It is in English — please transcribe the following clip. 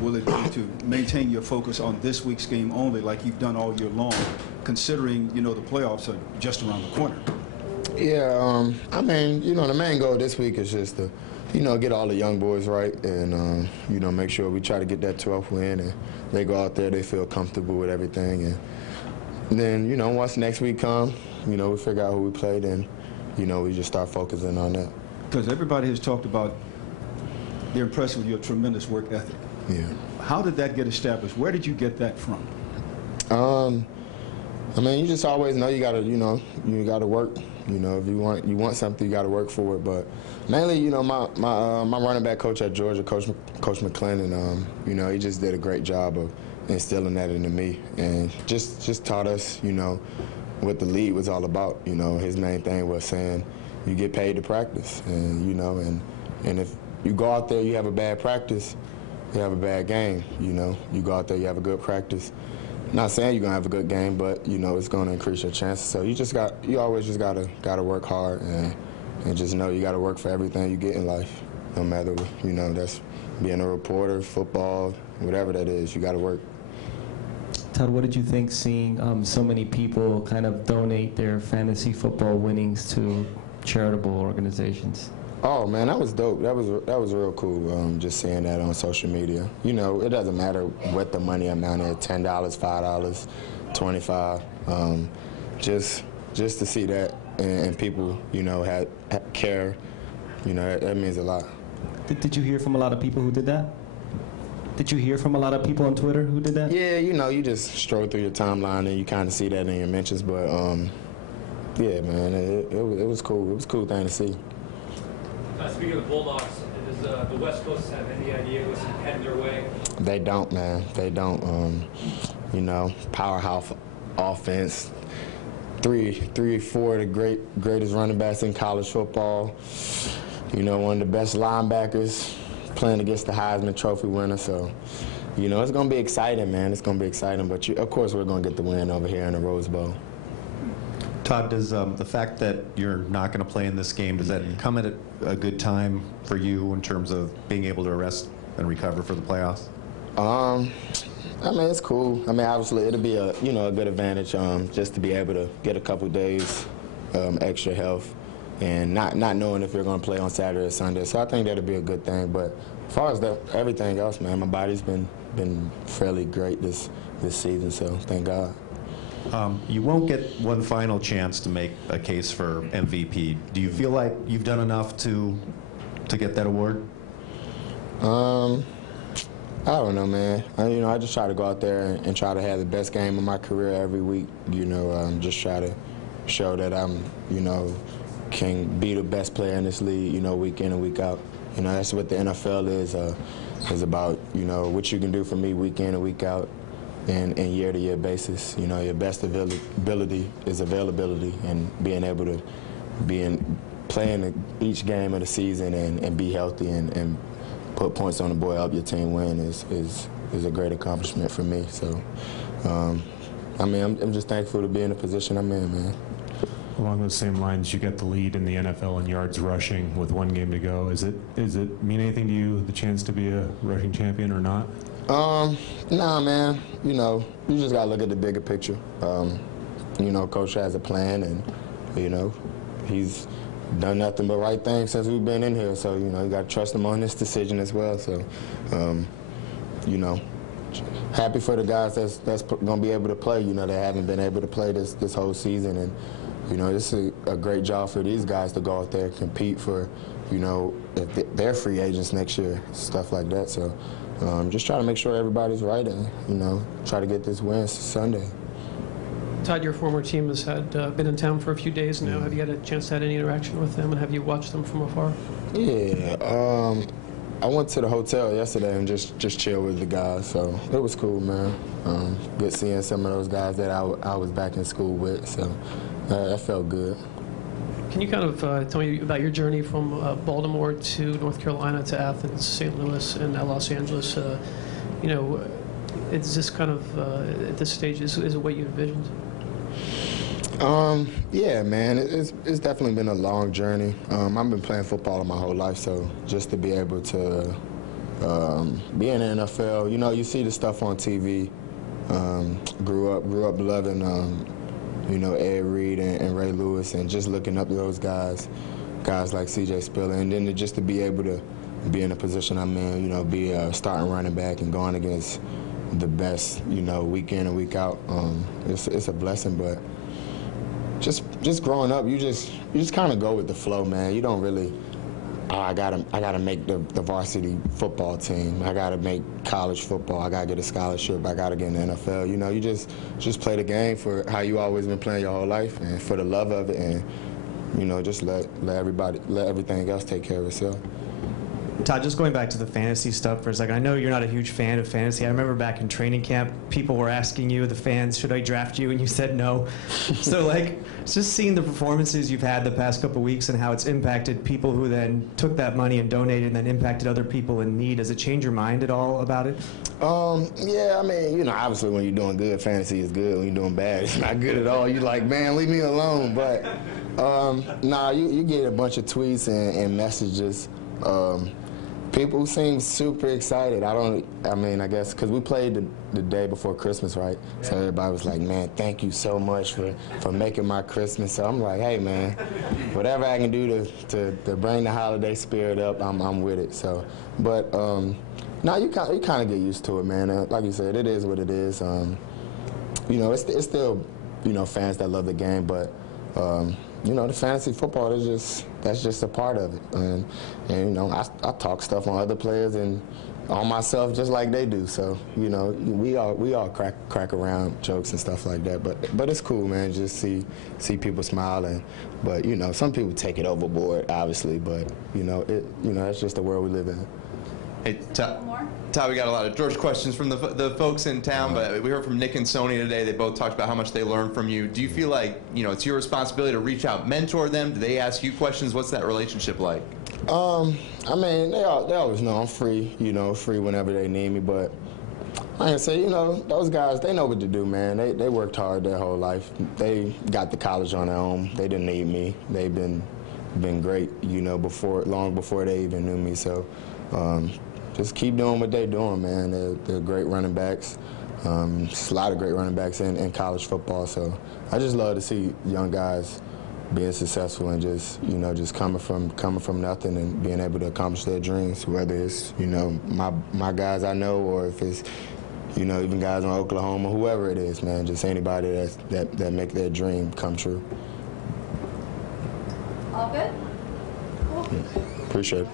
will it be to maintain your focus on this week's game only, like you've done all year long, considering, the playoffs are just around the corner? Yeah, I mean, the main goal this week is just to, get all the young boys right and, make sure we try to get that 12th win and they go out there, they feel comfortable with everything. And then, once next week comes, we figure out who we played and, we just start focusing on that. Because everybody has talked about they're impressed with your tremendous work ethic. Yeah. How did that get established? Where did you get that from? I mean, you just always know you gotta, you gotta work. If you want something, you gotta work for it. But mainly, my running back coach at Georgia, Coach McClendon, he just did a great job of instilling that into me, and just taught us, what the league was all about. His main thing was saying, you get paid to practice, and and if you go out there, you have a bad practice, you have a bad game. You go out there, you have a good practice. Not saying you're gonna have a good game, but it's gonna increase your chances. So you always just gotta work hard and just know you gotta work for everything you get in life, no matter that's being a reporter, football, whatever that is. You gotta work. Todd, what did you think seeing so many people kind of donate their fantasy football winnings to charitable organizations? Oh man, that was dope. That was real cool. Just seeing that on social media. It doesn't matter what the money amount is, $10, $5, $25. Just to see that and people, had care. That means a lot. Did you hear from a lot of people who did that? Did you hear from a lot of people on Twitter who did that? Yeah, you just stroll through your timeline and you kind of see that in your mentions. But yeah, man, it was cool. It was a cool thing to see. Speaking of the Bulldogs, does the West Coast have any idea what's heading their way? They don't, man. They don't. Powerhouse offense. Four of the greatest running backs in college football. One of the best linebackers playing against the Heisman Trophy winner. So, it's going to be exciting, man. It's going to be exciting. But, of course, we're going to get the win over here in the Rose Bowl. Todd, does the fact that you're not going to play in this game, does that come at a good time for you in terms of being able to rest and recover for the playoffs? I mean, it's cool. I mean, obviously, it'll be a good advantage just to be able to get a couple days extra health and not knowing if you're going to play on Saturday or Sunday. So I think that'll be a good thing. But as far as everything else, man, my body's been fairly great this season. So thank God. You won't get one final chance to make a case for MVP. Do you feel like you've done enough to get that award? I don't know, man. I just try to go out there and try to have the best game of my career every week. Just try to show that I'm, can be the best player in this league, week in and week out. That's what the NFL is about, what you can do for me week in and week out. And year-to-year basis, your best ability is availability, and being able to playing each game of the season and be healthy and put points on the board, help your team win is a great accomplishment for me. So, I mean, I'm just thankful to be in the position I'm in, man. Along those same lines, you get the lead in the NFL in yards rushing with one game to go. Is it mean anything to you, the chance to be a rushing champion or not? Nah, man. You just gotta look at the bigger picture. Coach has a plan, and he's done nothing but right things since we've been in here. So you gotta trust him on this decision as well. So, happy for the guys that's gonna be able to play. They haven't been able to play this whole season, and this is a great job for these guys to go out there and compete for, if they're free agents next year, stuff like that. So. Just try to make sure everybody's right and, try to get this win Sunday. Todd, your former team has been in town for a few days now. Have you had a chance to have any interaction with them, and have you watched them from afar? Yeah. I went to the hotel yesterday and just chill with the guys, so it was cool, man. Good seeing some of those guys that I was back in school with, so that felt good. Can you kind of tell me about your journey from Baltimore to North Carolina to Athens, St. Louis, and now Los Angeles? Is this kind of, at this stage, is it what you envisioned? Yeah, man, it's definitely been a long journey. I've been playing football my whole life, so just to be able to, being in the NFL, you know, you see the stuff on TV. Grew up loving, you know, Ed Reed and Ray Lewis, and just looking up to those guys like C.J. Spiller, and then just to be able to be in a position I'm in, you know, be a starting running back and going against the best, you know, week in and week out. It's a blessing, but just growing up, you just kind of go with the flow, man. You don't really, I gotta make the varsity football team. I gotta make college football. I gotta get a scholarship. I gotta get in the NFL. You know, you just play the game for how you always been playing your whole life, and for the love of it, and you know, just let everything else take care of itself. Todd, just going back to the fantasy stuff for a second. I know you're not a huge fan of fantasy. I remember back in training camp, people were asking you, the fans, should I draft you? And you said no. So, like, just seeing the performances you've had the past couple weeks and how it's impacted people who then took that money and donated and then impacted other people in need, does it change your mind at all about it? Yeah, I mean, you know, obviously when you're doing good, fantasy is good. When you're doing bad, it's not good at all. You're like, man, leave me alone. But, nah, you get a bunch of tweets and messages. People seem super excited. I guess because we played the day before Christmas, right? So everybody was like, man, thank you so much for making my Christmas. So I'm like, hey, man, whatever I can do to bring the holiday spirit up, I'm with it. So, but no, you kind of get used to it, man. Like you said, it is what it is. You know, it's still, you know, fans that love the game, but you know, the fantasy football that's just a part of it, and you know, I talk stuff on other players and on myself just like they do. So you know, we all crack around jokes and stuff like that. But it's cool, man. Just see people smiling. But you know, some people take it overboard, obviously. But you know, that's just the world we live in. Hey, Todd, we got a lot of George questions from the folks in town, but we heard from Nick and Sony today. They both talked about how much they learned from you. Do you feel like, you know, it's your responsibility to reach out, mentor them? Do they ask you questions? What's that relationship like? I mean, they always know I'm free, you know, free whenever they need me. But like I say, you know, those guys, they know what to do, man. They worked hard their whole life. They got to college on their own. They didn't need me. They've been great, you know, long before they even knew me. So just keep doing what they're doing, man. They're great running backs. Just a lot of great running backs in college football. So I just love to see young guys being successful and just, you know, just coming from nothing and being able to accomplish their dreams, whether it's, you know, my guys I know, or if it's, you know, even guys in Oklahoma, whoever it is, man, just anybody that make their dream come true. All good? Cool. Appreciate it.